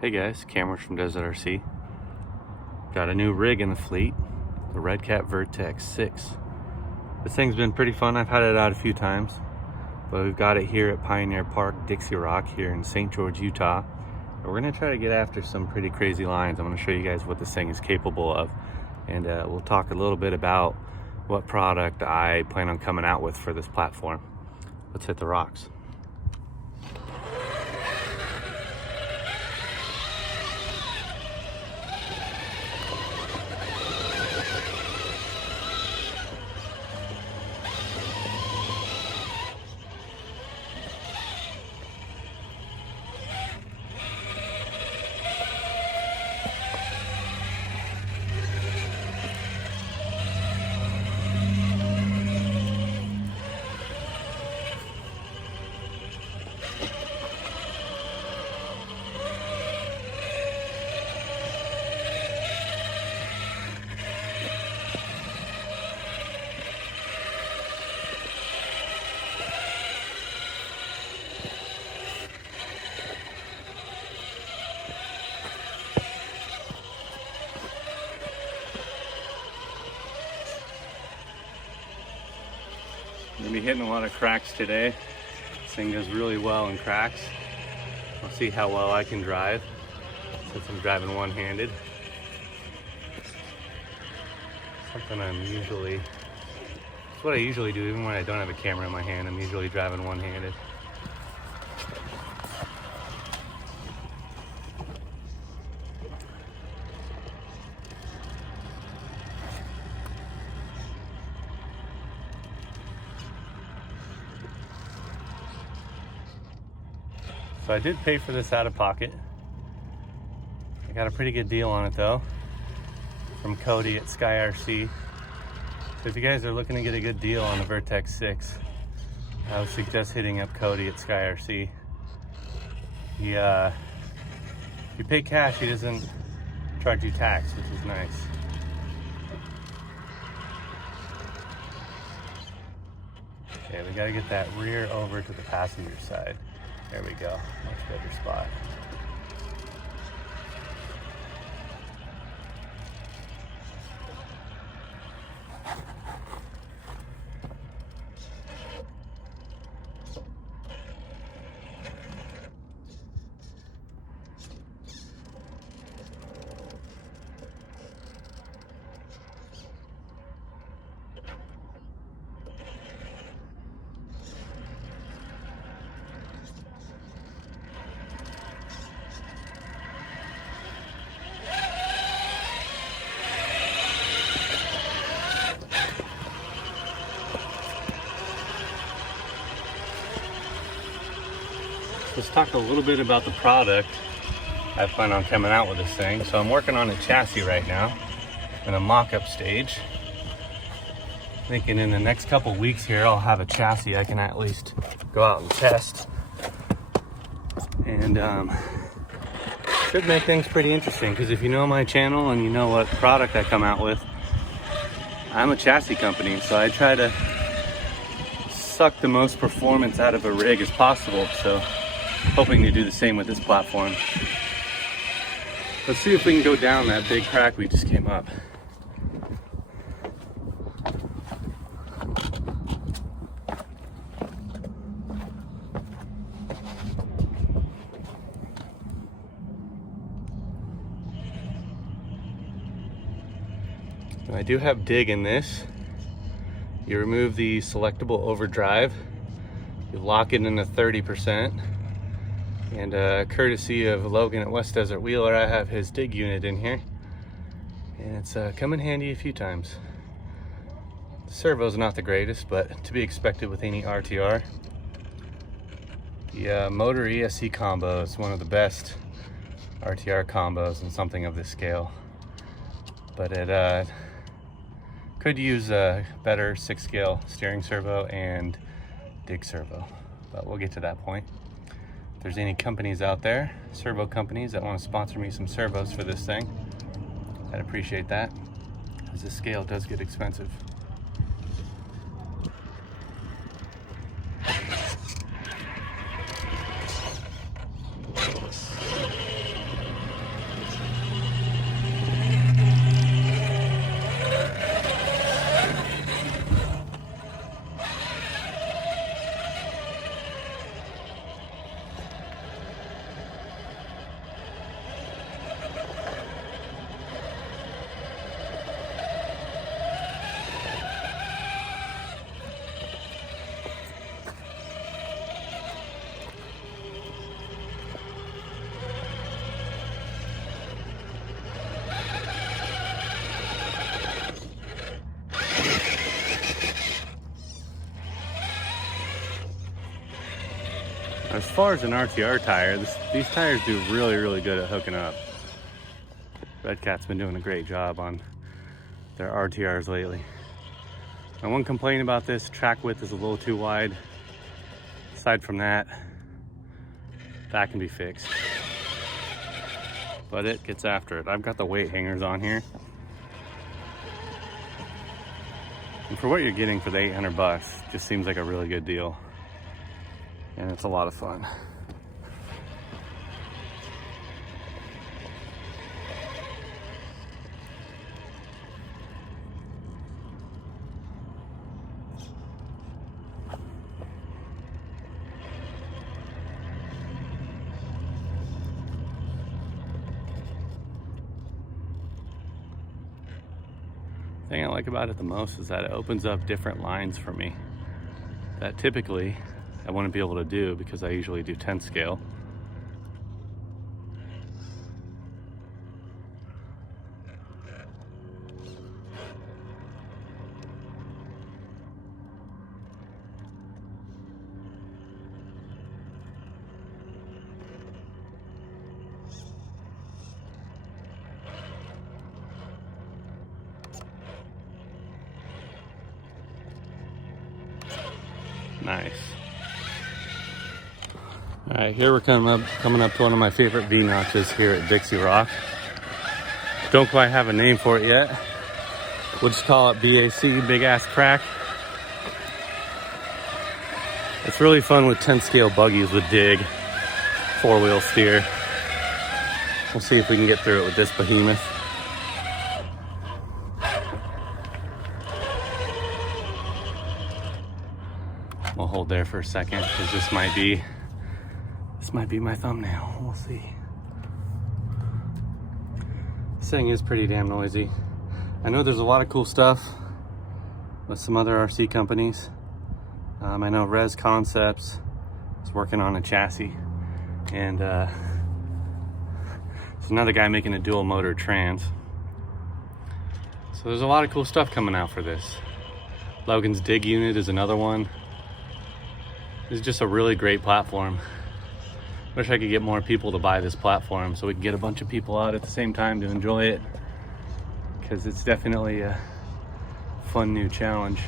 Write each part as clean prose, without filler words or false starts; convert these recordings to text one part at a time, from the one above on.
Hey guys, Cameron from Desert RC. Got a new rig in the fleet, the Redcat Vertex 6. This thing's been pretty fun. I've had it out a few times, but we've got it here at Pioneer Park, Dixie Rock here in St. George, Utah. And we're gonna try to get after some pretty crazy lines. I'm gonna show you guys what this thing is capable of. And we'll talk a little bit about what product I plan on coming out with for this platform. Let's hit the rocks. I'm gonna be hitting a lot of cracks today. This thing does really well in cracks. I'll see how well I can drive since I'm driving one-handed. It's what I usually do even when I don't have a camera in my hand. I'm usually driving one-handed. So I did pay for this out of pocket. I got a pretty good deal on it though, from Coyote at Sky RC. So if you guys are looking to get a good deal on the Vertex 6, I would suggest hitting up Coyote at Sky RC. If you pay cash, he doesn't charge you tax, which is nice. Okay, we gotta get that rear over to the passenger side. There we go, much better spot. Let's talk a little bit about the product I plan on coming out with this thing. So I'm working on a chassis right now in a mock-up stage. Thinking in the next couple weeks here I'll have a chassis I can at least go out and test. And should make things pretty interesting, because if you know my channel and you know what product I come out with, I'm a chassis company, so I try to suck the most performance out of a rig as possible. So hoping to do the same with this platform. Let's see if we can go down that big crack we just came up. I do have dig in this. You remove the selectable overdrive, you lock it in a 30%. And courtesy of Logan at West Desert Wheeler, I have his dig unit in here. And it's come in handy a few times. The servo's not the greatest, but to be expected with any RTR. The motor ESC combo is one of the best RTR combos in something of this scale. But it could use a better 6-scale steering servo and dig servo. But we'll get to that point. If there's any companies out there, servo companies, that want to sponsor me some servos for this thing, I'd appreciate that, as this scale does get expensive. As far as an RTR tire, these tires do really, really good at hooking up. Redcat's been doing a great job on their RTRs lately. My one complaint about this, track width is a little too wide. Aside from that can be fixed. But it gets after it. I've got the weight hangers on here. And for what you're getting for the 800 bucks, just seems like a really good deal. And it's a lot of fun. The thing I like about it the most is that it opens up different lines for me that typically I wouldn't be able to do because I usually do 10 scale. Nice. All right, here we're coming up to one of my favorite V-notches here at Dixie Rock. Don't quite have a name for it yet. We'll just call it BAC, Big Ass Crack. It's really fun with 10 scale buggies with dig, 4-wheel steer. We'll see if we can get through it with this behemoth. We'll hold there for a second because this might be my thumbnail. We'll see. This thing is pretty damn noisy. I know there's a lot of cool stuff with some other RC companies. I know Res Concepts is working on a chassis, and there's another guy making a dual motor trans. So there's a lot of cool stuff coming out for this. Logan's Dig Unit is another one. It's just a really great platform. Wish I could get more people to buy this platform so we can get a bunch of people out at the same time to enjoy it, because it's definitely a fun new challenge.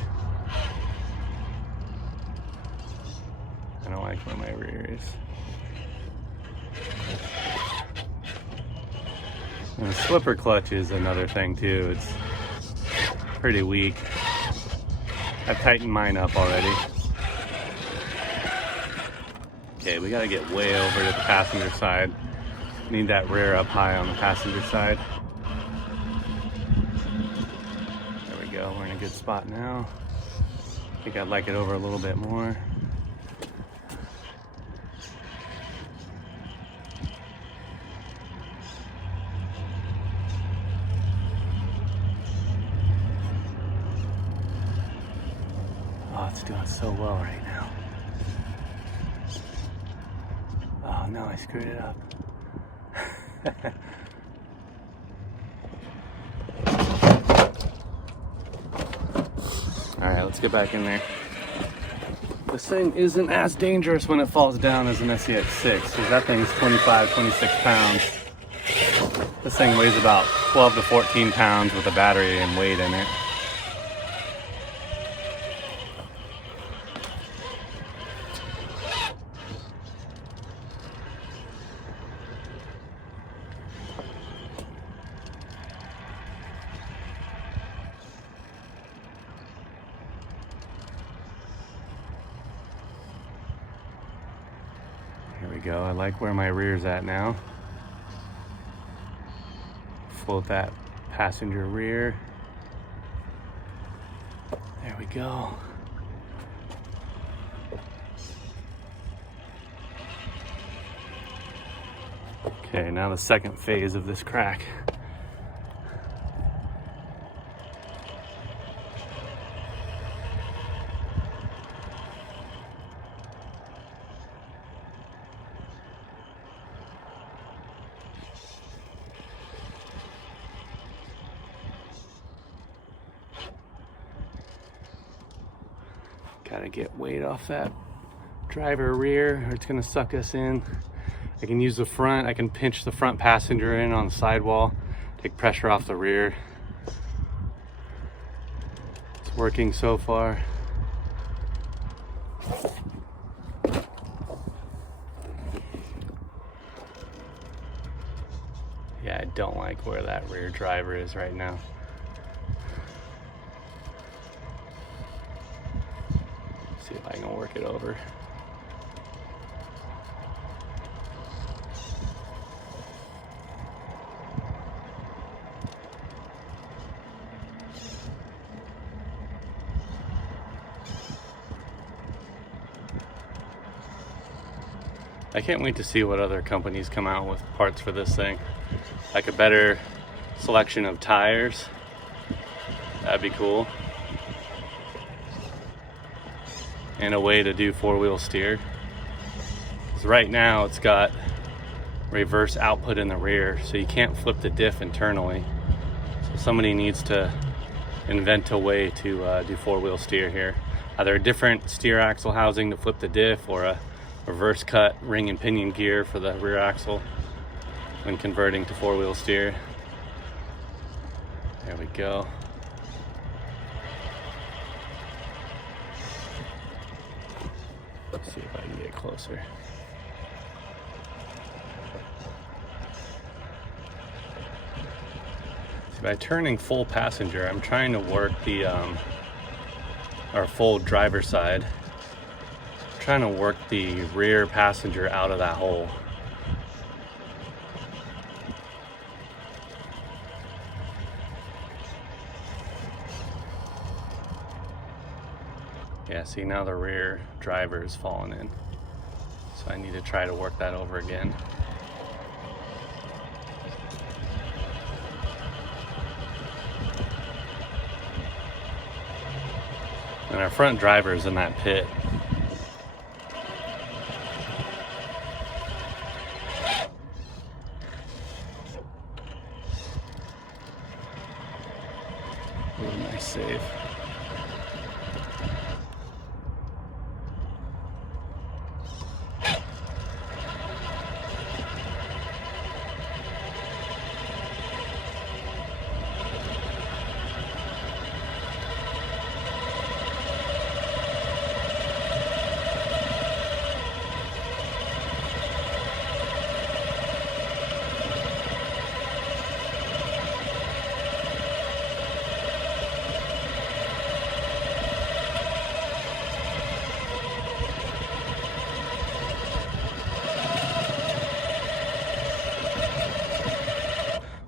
I don't like where my rear is. And the slipper clutch is another thing too. It's pretty weak. I've tightened mine up already. Okay, we gotta get way over to the passenger side. Need that rear up high on the passenger side. There we go, we're in a good spot now. I think I'd like it over a little bit more. Oh, it's doing so well right now. Oh no, I screwed it up. Alright, let's get back in there. This thing isn't as dangerous when it falls down as an SCX6, because that thing's 25, 26 pounds. This thing weighs about 12 to 14 pounds with a battery and weight in it. Here we go. I like where my rear's at now. Float that passenger rear. There we go. Okay, now the second phase of this crack. Gotta get weight off that driver rear, or it's gonna suck us in. I can use the front, I can pinch the front passenger in on the sidewall, take pressure off the rear. It's working so far. Yeah, I don't like where that rear driver is right now. See if I can work it over. I can't wait to see what other companies come out with parts for this thing. Like a better selection of tires. That'd be cool. And a way to do four-wheel steer. Because right now it's got reverse output in the rear, so you can't flip the diff internally. So somebody needs to invent a way to do four-wheel steer here. Either a different steer axle housing to flip the diff, or a reverse cut ring and pinion gear for the rear axle when converting to four-wheel steer. There we go. Let's see if I can get closer. See, by turning full passenger, I'm trying to work the our full driver side. Trying to work the rear passenger out of that hole. Yeah, see, now the rear driver is falling in. So I need to try to work that over again. And our front driver is in that pit. Ooh, nice save.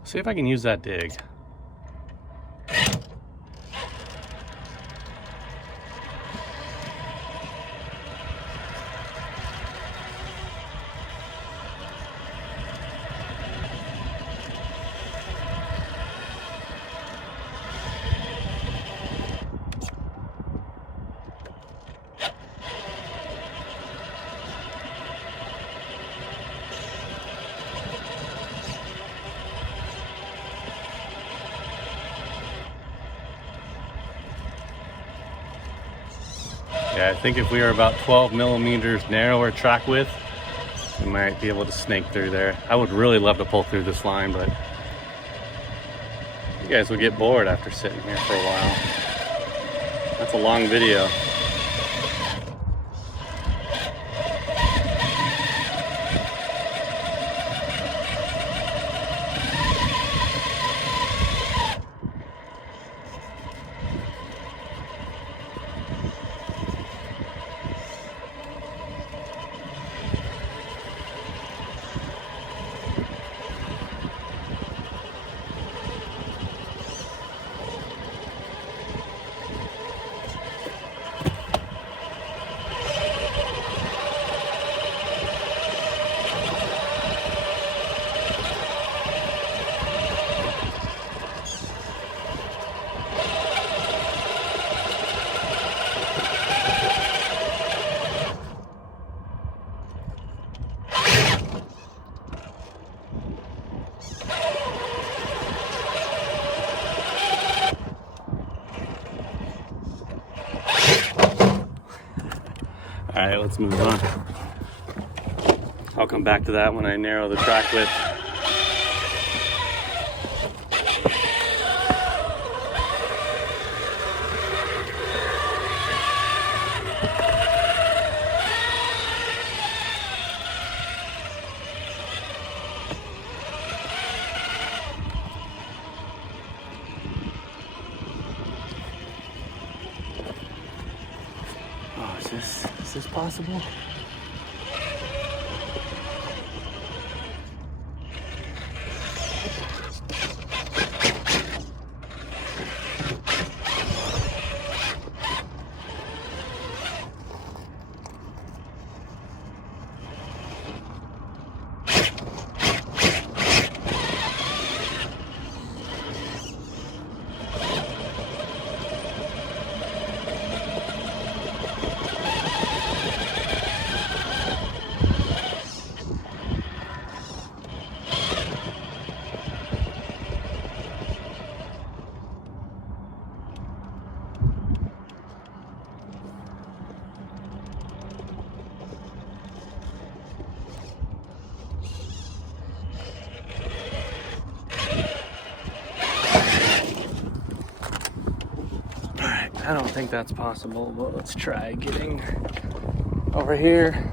See if I can use that dig. Yeah, I think if we were about 12 millimeters narrower track width, we might be able to snake through there. I would really love to pull through this line, but you guys will get bored after sitting here for a while. That's a long video. right, let's move on. I'll come back to that when I narrow the track width. Oh, is this possible? I don't think that's possible, but let's try getting over here.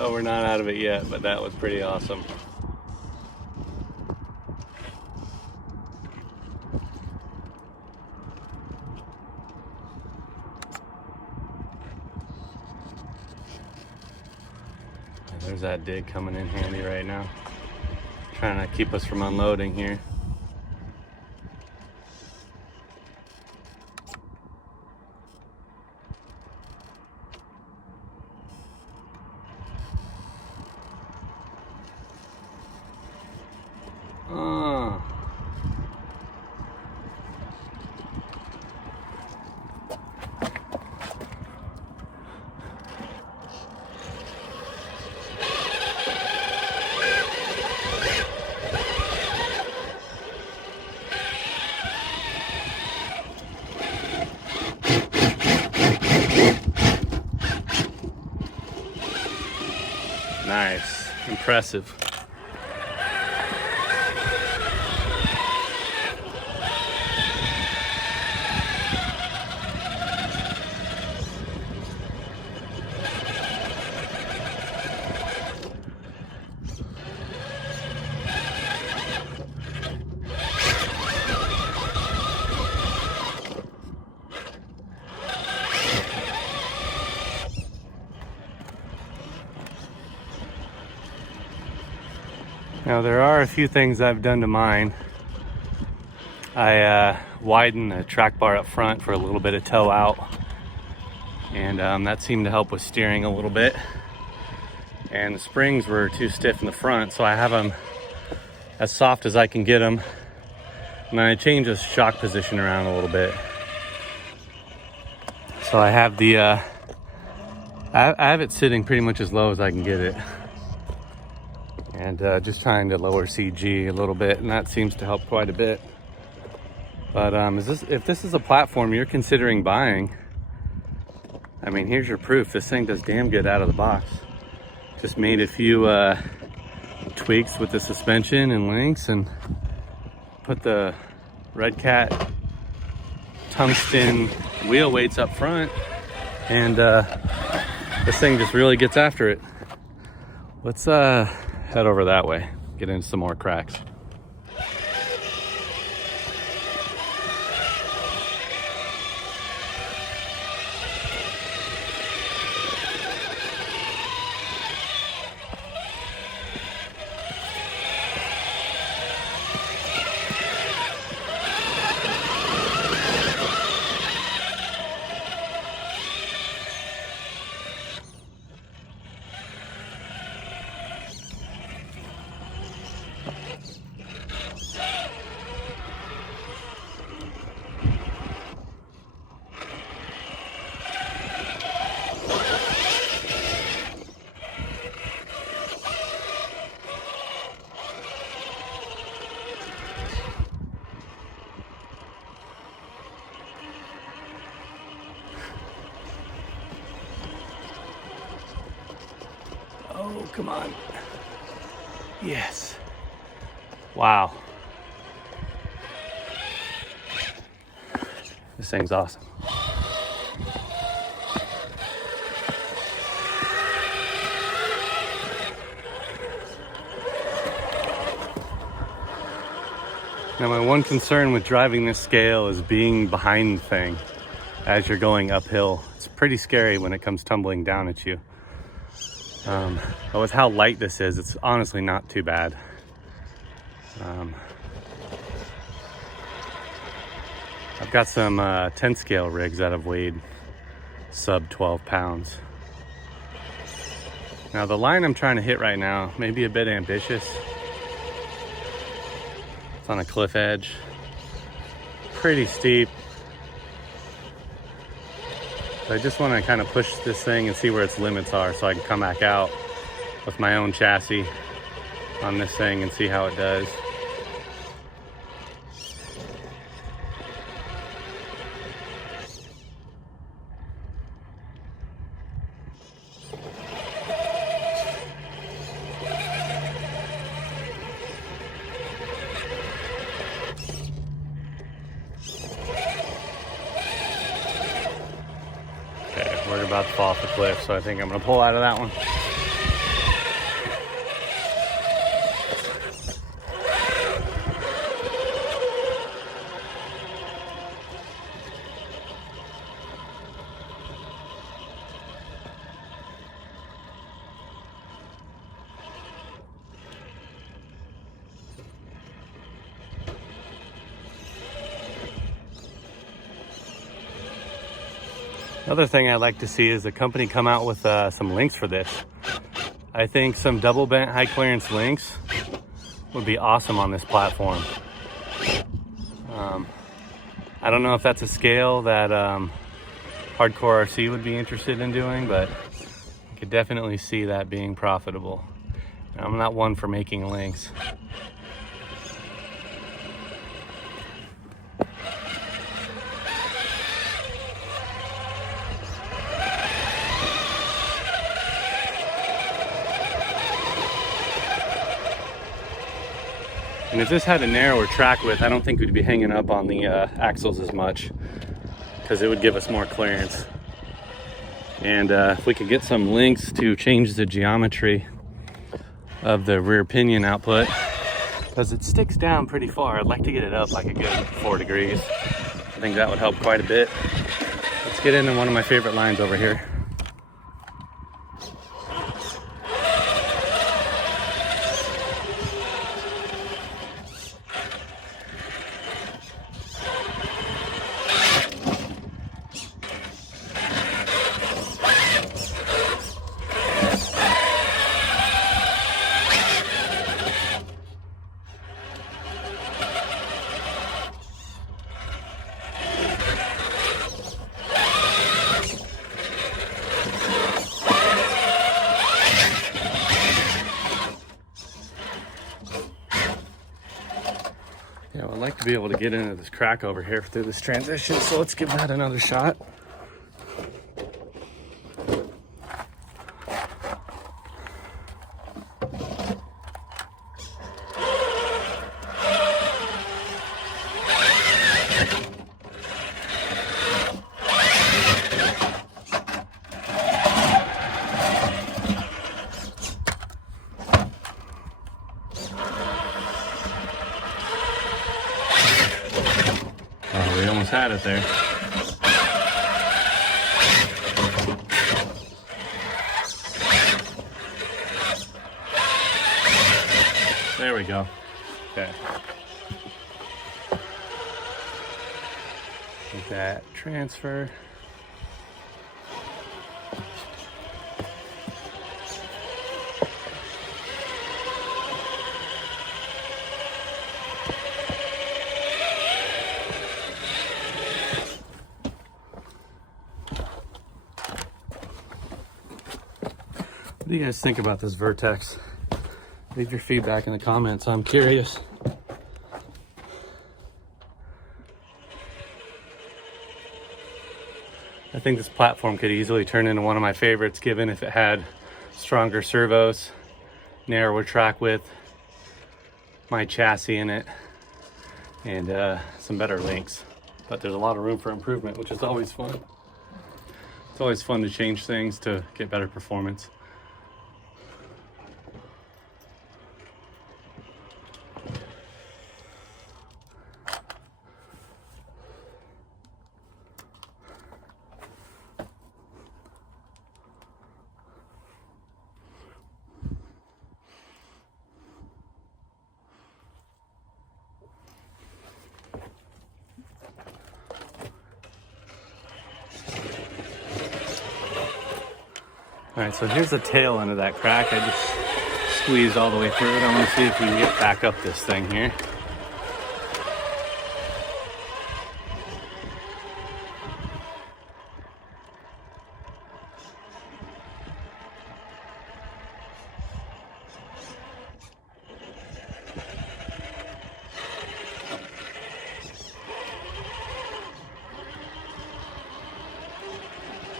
Oh, we're not out of it yet, but that was pretty awesome. There's that dig coming in handy right now. Trying to keep us from unloading here. Nice, impressive. Now there are a few things I've done to mine. I widened the track bar up front for a little bit of toe out, and that seemed to help with steering a little bit. And the springs were too stiff in the front, so I have them as soft as I can get them. And then I changed the shock position around a little bit. So I have the I have it sitting pretty much as low as I can get it, and just trying to lower CG a little bit, and that seems to help quite a bit. But if this is a platform you're considering buying, I mean, here's your proof. This thing does damn good out of the box. Just made a few tweaks with the suspension and links, and put the Redcat tungsten wheel weights up front, and this thing just really gets after it. Let's head over that way, get into some more cracks. Oh, come on. Yes. Wow. This thing's awesome. Now, my one concern with driving this scale is being behind the thing as you're going uphill. It's pretty scary when it comes tumbling down at you. But with how light this is, it's honestly not too bad. I've got some 10 scale rigs that have weighed sub 12 pounds. Now, the line I'm trying to hit right now may be a bit ambitious. It's on a cliff edge, pretty steep. So I just want to kind of push this thing and see where its limits are, so I can come back out with my own chassis on this thing and see how it does. We're about to fall off the cliff, so I think I'm going to pull out of that one. Another thing I'd like to see is the company come out with some links for this. I think some double bent high clearance links would be awesome on this platform. I don't know if that's a scale that Hardcore RC would be interested in doing, but I could definitely see that being profitable. I'm not one for making links. And if this had a narrower track width, I don't think we'd be hanging up on the axles as much, because it would give us more clearance. And if we could get some links to change the geometry of the rear pinion output, because it sticks down pretty far, I'd like to get it up like a good 4 degrees. I think that would help quite a bit. Let's get into one of my favorite lines over here. like to be able to get into this crack over here through this transition, so let's give that another shot. We almost had it there. There we go. Okay. Get that transfer. What do you guys think about this Vertex? Leave your feedback in the comments. I'm curious. I think this platform could easily turn into one of my favorites, given if it had stronger servos, narrower track width, my chassis in it, and some better links. But there's a lot of room for improvement, which is always fun. It's always fun to change things to get better performance. All right, so here's the tail end of that crack. I just squeezed all the way through it. I want to see if we can get back up this thing here.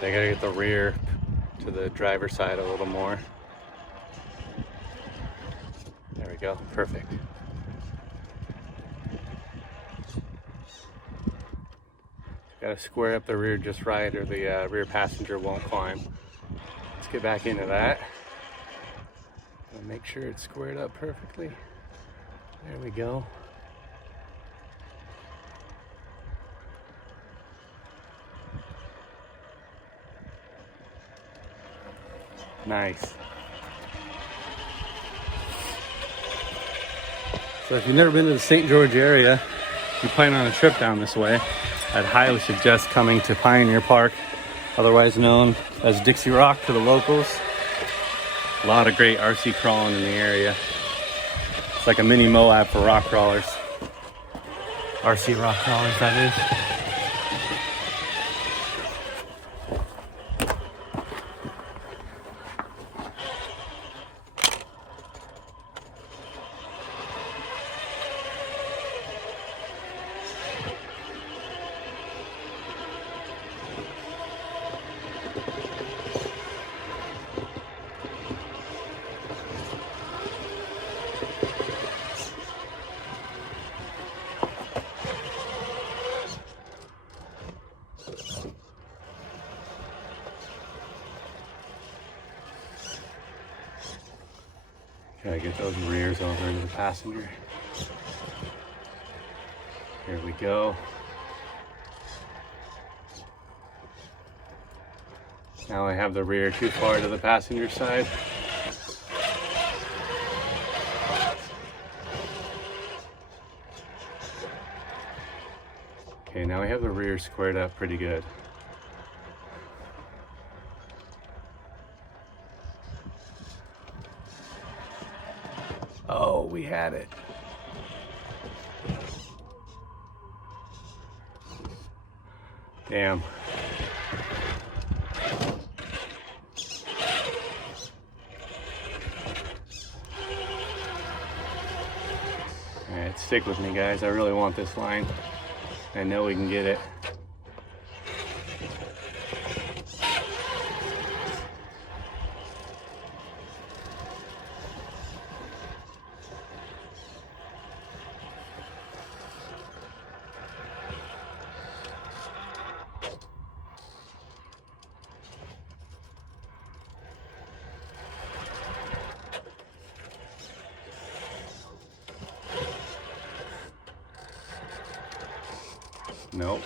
I gotta get the rear to the driver's side a little more. There we go, perfect. Gotta square up the rear just right, or the rear passenger won't climb. Let's get back into that and make sure it's squared up perfectly. There we go. Nice. So if you've never been to the St. George area, you plan on a trip down this way, I'd highly suggest coming to Pioneer Park, otherwise known as Dixie Rock to the locals. A lot of great RC crawling in the area. It's like a mini Moab for rock crawlers. RC rock crawlers, that is. Gotta get those rears over into the passenger. Here we go. Now I have the rear too far to the passenger side. Okay, now we have the rear squared up pretty good. Oh, we had it. Damn. All right, stick with me, guys. I really want this line. I know we can get it. Nope.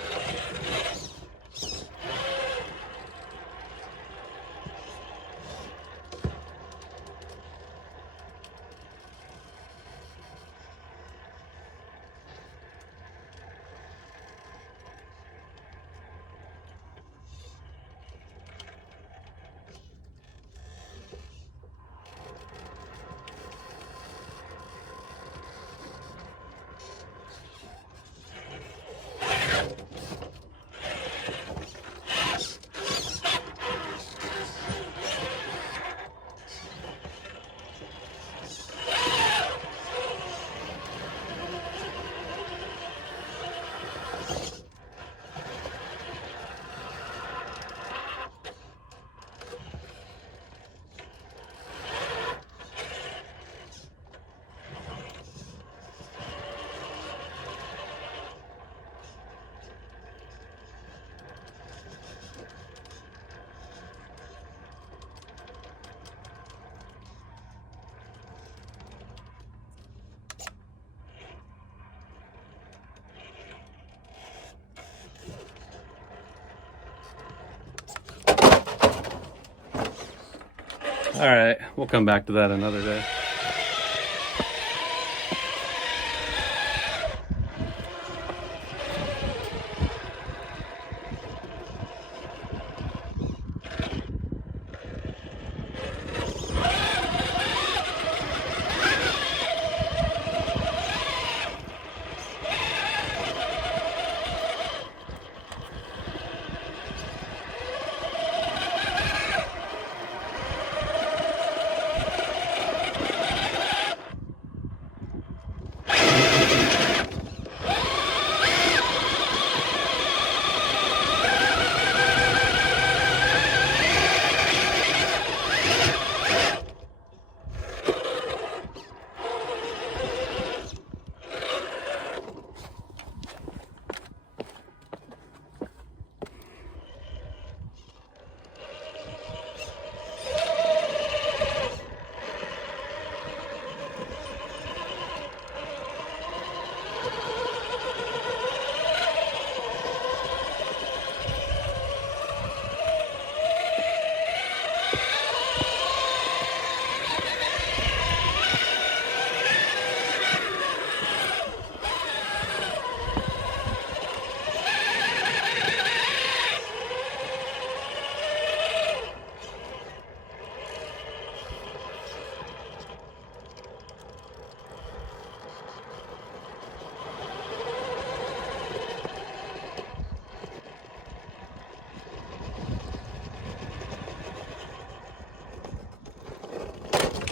All right, we'll come back to that another day.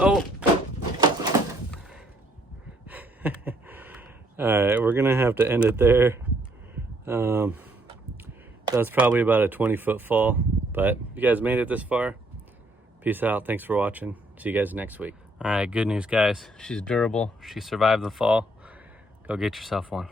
Oh. Alright, we're gonna have to end it there. That's probably about a 20-foot fall, but if you guys made it this far, peace out. Thanks for watching. See you guys next week. Alright, good news, guys. She's durable. She survived the fall. Go get yourself one.